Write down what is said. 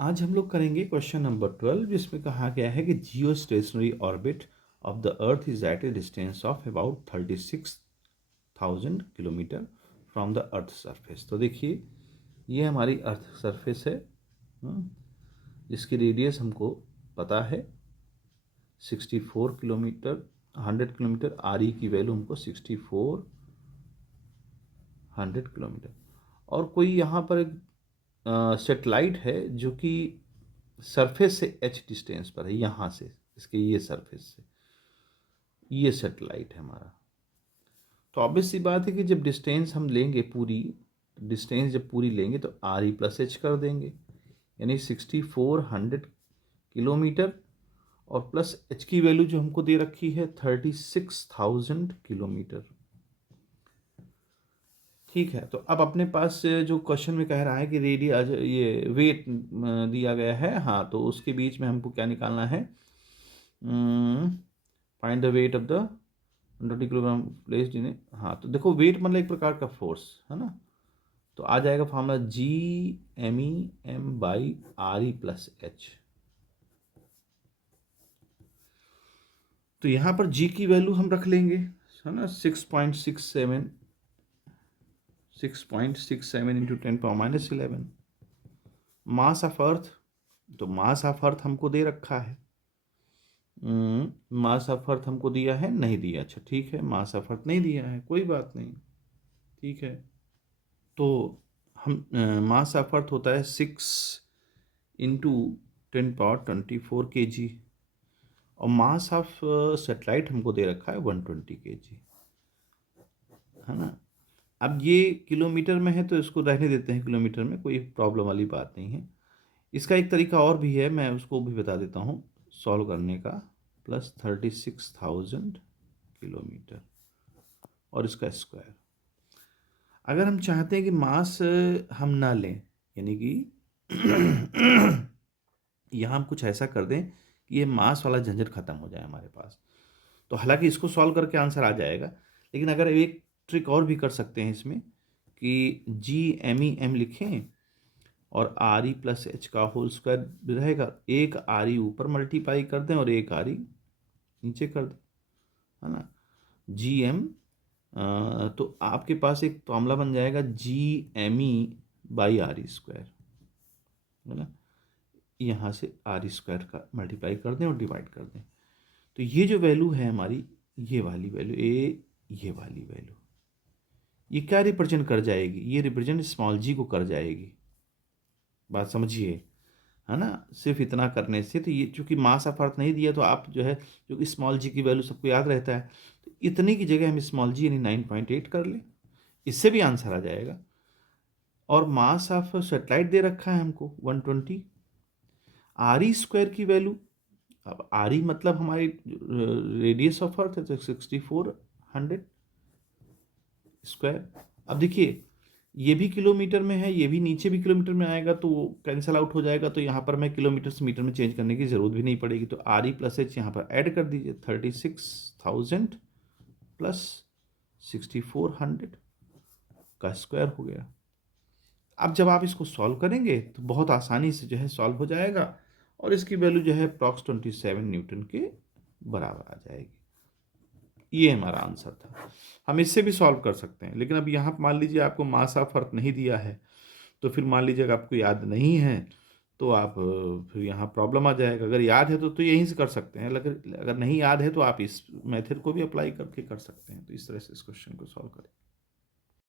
आज हम लोग करेंगे क्वेश्चन नंबर 12, जिसमें कहा गया है कि geostationary orbit of the earth is at a distance of about 36,000 kilometre from the earth surface. तो देखिए, ये हमारी अर्थ सरफेस है, जिसकी रेडियस हमको पता है 64 किलोमीटर, 100 किलोमीटर। आर ई की वैल्यू हमको 64 100 किलोमीटर। और कोई यहाँ पर एक सेटेलाइट है जो कि सरफेस से एच डिस्टेंस पर है, यहाँ से इसके ये सरफेस से ये सेटेलाइट है हमारा। तो ऑब्वियस सी बात है कि जब डिस्टेंस हम लेंगे पूरी, डिस्टेंस जब पूरी लेंगे तो आर ई प्लस एच कर देंगे, यानी 6400 किलोमीटर और प्लस एच की वैल्यू जो हमको दे रखी है 36,000 किलोमीटर। ठीक है, तो अब अपने पास जो क्वेश्चन में कह रहा है कि रेडियस, ये वेट दिया गया है, हाँ, तो उसके बीच में हमको क्या निकालना है, find the weight of the 20 kilogram placed in. हाँ, तो देखो वेट मतलब एक प्रकार का फोर्स है ना, तो आ जाएगा फॉर्मूला G_M/R_E+H। तो यहाँ पर G की वैल्यू हम रख लेंगे, है ना, 6.67 इंटू 10⁻11। मास ऑफ अर्थ, तो मास ऑफ अर्थ हमको दे रखा है, मास ऑफ अर्थ हमको दिया है, नहीं दिया, अच्छा ठीक है, मास ऑफ अर्थ नहीं दिया है, कोई बात नहीं, ठीक है। तो हम मास ऑफ अर्थ होता है 6 इंटू 10⁻24 kg, और मास ऑफ सेटेलाइट हमको दे रखा है 120 kg, है ना। अब ये किलोमीटर में है तो इसको रहने देते हैं, किलोमीटर में कोई प्रॉब्लम वाली बात नहीं है। इसका एक तरीका और भी है, मैं उसको भी बता देता हूँ सॉल्व करने का। प्लस 36,000 किलोमीटर और इसका स्क्वायर। अगर हम चाहते हैं कि मास हम ना लें, यानी कि यहाँ हम कुछ ऐसा कर दें कि ये मास वाला झंझट खत्म हो जाए हमारे पास, तो हालांकि इसको सॉल्व करके आंसर आ जाएगा, लेकिन अगर एक ट्रिक और भी कर सकते हैं इसमें कि G_M_E_M लिखें और RE+H का होल स्क्वायर रहेगा, एक RE ऊपर मल्टीप्लाई कर दें और एक RE नीचे कर दें, है ना। GM, तो आपके पास एक फॉर्मूला बन जाएगा G_M_E/RE², है ना। यहाँ से RE² का मल्टीप्लाई कर दें और डिवाइड कर दें, तो ये जो वैल्यू है हमारी, ये वाली वैल्यू, ये वाली वैल्यू, ये क्या रिप्रेजेंट कर जाएगी, ये रिप्रेजेंट स्मॉल जी को कर जाएगी। बात समझिए, है ना। सिर्फ इतना करने से, तो ये चूंकि मास ऑफ अर्थ नहीं दिया, तो आप जो है, जो कि स्मॉल जी की वैल्यू सबको याद रहता है, तो इतने की जगह हम स्मॉल जी यानी 9.8 कर लें, इससे भी आंसर आ जाएगा। और मास ऑफ सेटेलाइट दे रखा है हमको 120। RE² की वैल्यू, अब RE मतलब हमारी रेडियस ऑफ अर्थ है, तो 6400 स्क्वायर। अब देखिए, ये भी किलोमीटर में है, ये भी नीचे भी किलोमीटर में आएगा, तो वो कैंसिल आउट हो जाएगा, तो यहाँ पर मैं किलोमीटर से मीटर में चेंज करने की ज़रूरत भी नहीं पड़ेगी। तो RE+H यहाँ पर ऐड कर दीजिए, 36,000 प्लस 6400 का स्क्वायर हो गया। अब जब आप इसको सॉल्व करेंगे तो बहुत आसानी से जो है सॉल्व हो जाएगा, और इसकी वैल्यू जो है अप्रॉक्स 27 न्यूटन के बराबर आ जाएगी। ये हमारा आंसर था। हम इससे भी सॉल्व कर सकते हैं, लेकिन अब यहाँ मान लीजिए आपको मास ऑफ अर्थ नहीं दिया है, तो फिर मान लीजिए अगर आपको याद नहीं है, तो आप फिर यहाँ प्रॉब्लम आ जाएगा। अगर याद है तो यहीं से कर सकते हैं, अगर नहीं याद है तो आप इस मेथड को भी अप्लाई करके कर सकते हैं। तो इस तरह से इस क्वेश्चन को सॉल्व करें।